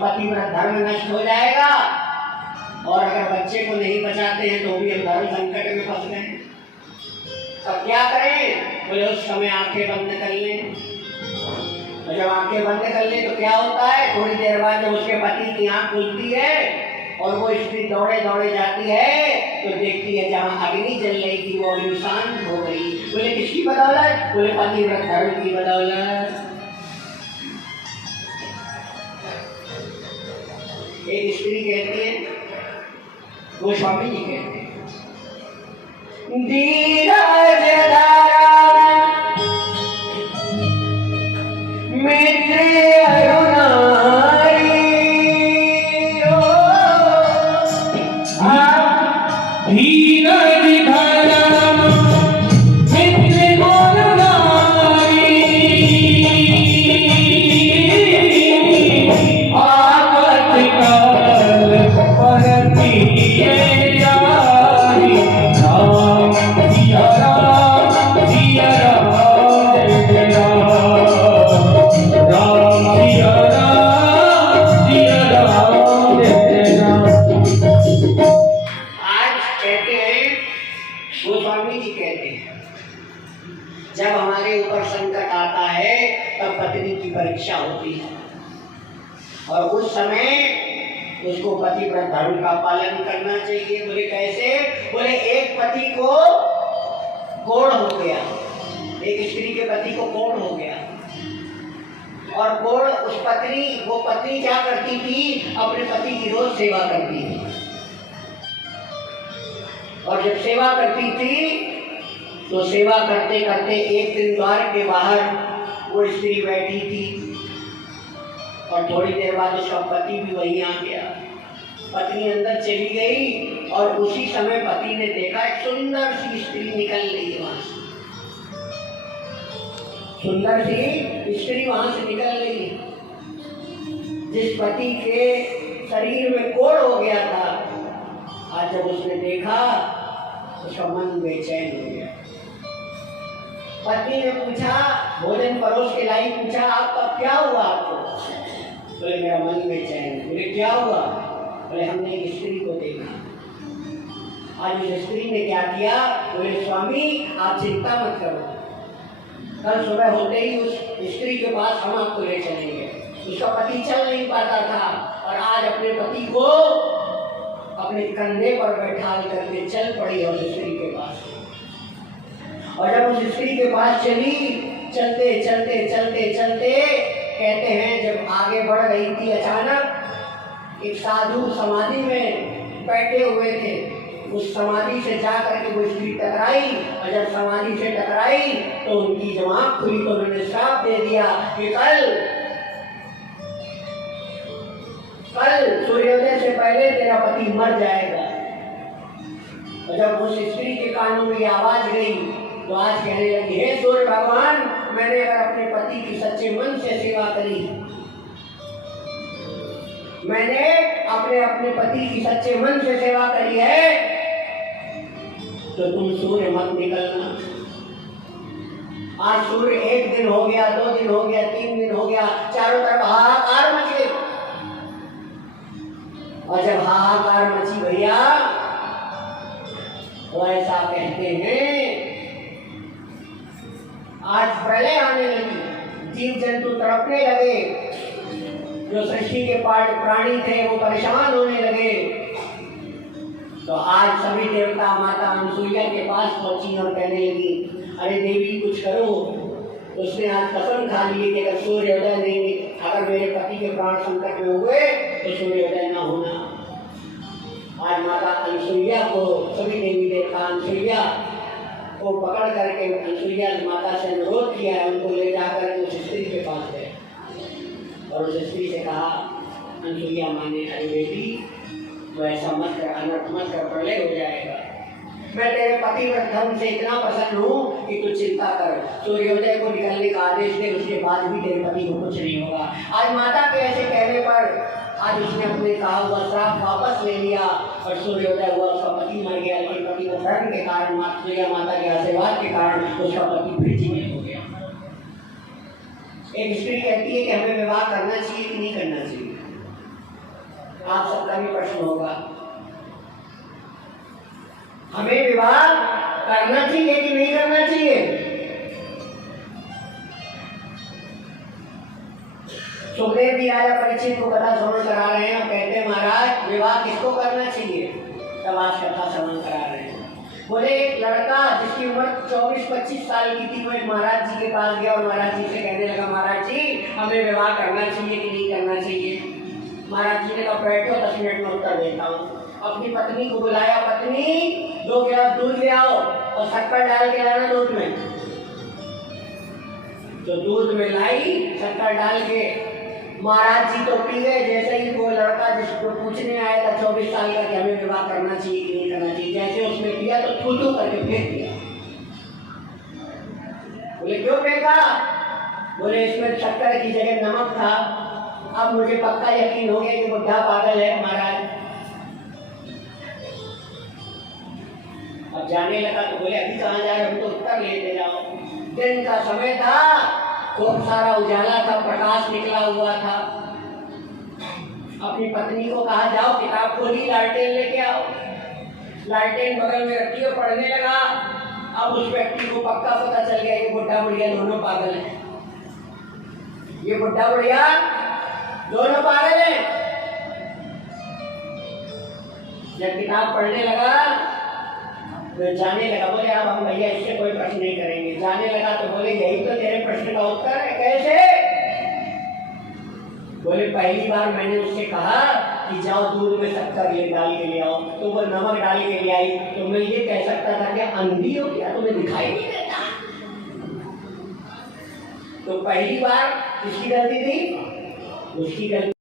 पतिव्रत धर्म नष्ट हो जाएगा। और अगर बच्चे को नहीं बचाते हैं तो भी हम धर्म संकट में फंस गए। तब क्या करें? बोले उस समय आंखें बंद कर लें। और जब आंखें बंद कर लें तो क्या होता है? थोड़ी देर बाद जब उसके पति की आंख खुलती है और वो स्त्री दौड़े दौड़े जाती है तो देखती है जहाँ अग्नि जल रही थी वो अग्नि शांत हो गई। बोले किसकी बदौलत? बोले पतिव्रत धर्म की बदौलत। एक स्त्री कहती है, गोस्वामी जी कहते हैं, धीरज धारा मित्र अरुणारी धीरज धारा मित्र अरुणारी आपत्काल परतिये जारी राम जिया राम जिया राम जिया राम जिया राम। आज कहते हैं, गोस्वामी जी कहते हैं, जब हमारे ऊपर संकट आता है तब पत्नी की परीक्षा होती है और उस समय उसको पतिव्रत धर्म का पालन करना चाहिए। बोले कैसे? बोले एक पति को कोढ़ हो गया, एक स्त्री के पति को कोढ़ हो गया और कोढ़ उस वो पत्नी क्या करती थी? अपने पति की रोज सेवा करती थी और जब सेवा करती थी तो सेवा करते करते एक दिन द्वार के बाहर वो स्त्री बैठी थी और थोड़ी देर बाद उसका पति भी वहीं आ गया। पत्नी अंदर चली गई और उसी समय पति ने देखा एक सुंदर सी स्त्री निकल रही है वहां से। सुंदर सी स्त्री वहां से निकल रही है। जिस पति के शरीर में कोढ़ हो गया था, आज जब उसने देखा उसका मन बेचैन हो गया। पत्नी ने पूछा, भोजन परोस के लाई, पूछा आपका क्या हुआ? आपको? बोले मेरा मन बेचैन। बोले क्या हुआ? बोले हमने एक स्त्री को देखा। आज उस स्त्री ने क्या किया? बोले स्वामी आप चिंता मत करो, कल सुबह होते ही उस स्त्री के पास हम आपको ले चलेंगे। उसका पति चल नहीं पाता था और आज अपने पति को अपने कंधे पर बैठा करके चल पड़ी उस स्त्री के पास। और जब उस स्त्री के पास चली, चलते चलते चलते चलते कहते हैं जब आगे बढ़ रही थी, अचानक एक साधु समाधि में बैठे हुए थे, उस समाधि से जा करके वो स्त्री टकराई और जब समाधि से टकराई तो उनकी जब आँख खुली तो उन्होंने श्राप दे दिया कि कल सूर्योदय से पहले तेरा पति मर जाएगा। और जब उस स्त्री के कानों में आवाज गई तो आज कहने लगी, हे सूर्य भगवान, मैंने अगर अपने पति की सच्चे मन से सेवा करी, मैंने अपने पति की सच्चे मन से सेवा करी है, तो तुम सूर्य मत निकलना। आज सूर्य 1 दिन हो गया, 2 दिन हो गया, 3 दिन हो गया, चारों तरफ हाहाकार मच गई। और जब हाहाकार मची भैया तो ऐसा कहते हैं आज प्रलय आने लगी, जीव जंतु तड़पने लगे, जो सृष्टि के प्राणी थे वो परेशान होने लगे। तो आज सभी देवता माता अनसुईया के पास पहुंची और कहने लगी, अरे देवी कुछ करो। उसने आज कसम खा ली कि अगर सूर्योदय नहीं, अगर मेरे पति के प्राण संकट में हुए तो सूर्योदय न होना। आज माता अनसुईया को सभी देवी देवता अनसुईया को पकड़ करके अनसुईया माता से अनुरोध किया है, उनको ले जाकर उस स्त्री के पास गए और उस स्त्री से कहा, अनसुईया माने, अरे बेटी तो ऐसा मत कर, अनर्थ मत कर, प्रलय हो जाएगा। मैं तेरे पतिव्रत धर्म से इतना प्रसन्न हूँ कि तू चिंता कर, सूर्योदय को निकलने का आदेश दे, उसके बाद भी तेरे पति को कुछ नहीं होगा। आज माता के ऐसे कहने पर आज उसने अपने कहा हुआ श्राप वापस ले लिया और सूर्योदय हुआ, उसका पति मर गया, लेकिन पति को धर्म के कारण, सूर्या माता के आशीर्वाद के कारण उसका पति फिर जीवित हो गया। एक स्त्री कहती है कि हमें विवाह करना चाहिए कि नहीं करना चाहिए? आप सबका भी प्रश्न होगा, हमें विवाह करना चाहिए कि नहीं करना चाहिए? सुखदेव जी राजा परीक्षित को कथा श्रवण करा रहे हैं और कहते हैं महाराज विवाह किसको करना चाहिए? तब आज कथा श्रवण करा रहे हैं। बोले एक लड़का जिसकी उम्र 24-25 साल की थी वो एक महाराज जी के पास गया और महाराज जी से कहने लगा, महाराज जी हमें विवाह करना चाहिए कि नहीं करना चाहिए? महाराज जी ने कहा बैठो 10 मिनट में उत्तर देता हूँ। अपनी पत्नी को बुलाया, पत्नी 2 गिलास दूध ले आओ और शक्कर डाल के लाना दूध में। तो दूध में लाई शक्कर डाल के महाराज जी तो पी गए। जैसे ही वो लड़का जिसको पूछने आया था 24 साल का कि हमें विवाह करना चाहिए कि नहीं करना चाहिए, जैसे उसने पिया तो थू करके फेंक दिया। बोले क्यों फेंका? बोले इसमें शक्कर की जगह नमक था। अब मुझे पक्का यकीन हो गया कि बुढ़ा पागल है महाराज। अब जाने लगा तो बोले अभी कहाँ जा रहे हो? तो उत्तर लेते जाओ। दिन का समय था, खूब सारा उजाला था, प्रकाश निकला हुआ था। अपनी पत्नी को कहा जाओ किताब खोली, लालटेन लेके आओ। लालटेन बगल में रखी और पढ़ने लगा। अब उस व्यक्ति को पक्का पता चल गया ये बुढ़ा बुढ़िया दोनों पागल हैं। ये बुढ़ा बुढ़िया दोनों पागल हैं। जब किताब पढ़ने लगा तो जाने लगा। बोले अब हम भैया इससे कोई प्रश्न नहीं करेंगे। जाने लगा तो बोले यही तो तेरे प्रश्न का उत्तर है। कैसे? बोले पहली बार मैंने उससे कहा कि जाओ दूध में शक्कर ले डाल के ले आओ, तो वो नमक डाल के ले आई। तो मैं ये कह सकता था क्या अंधी हो क्या, तुम्हें दिखाई नहीं देता? तो पहली बार किसकी गलती थी? उसकी गलती।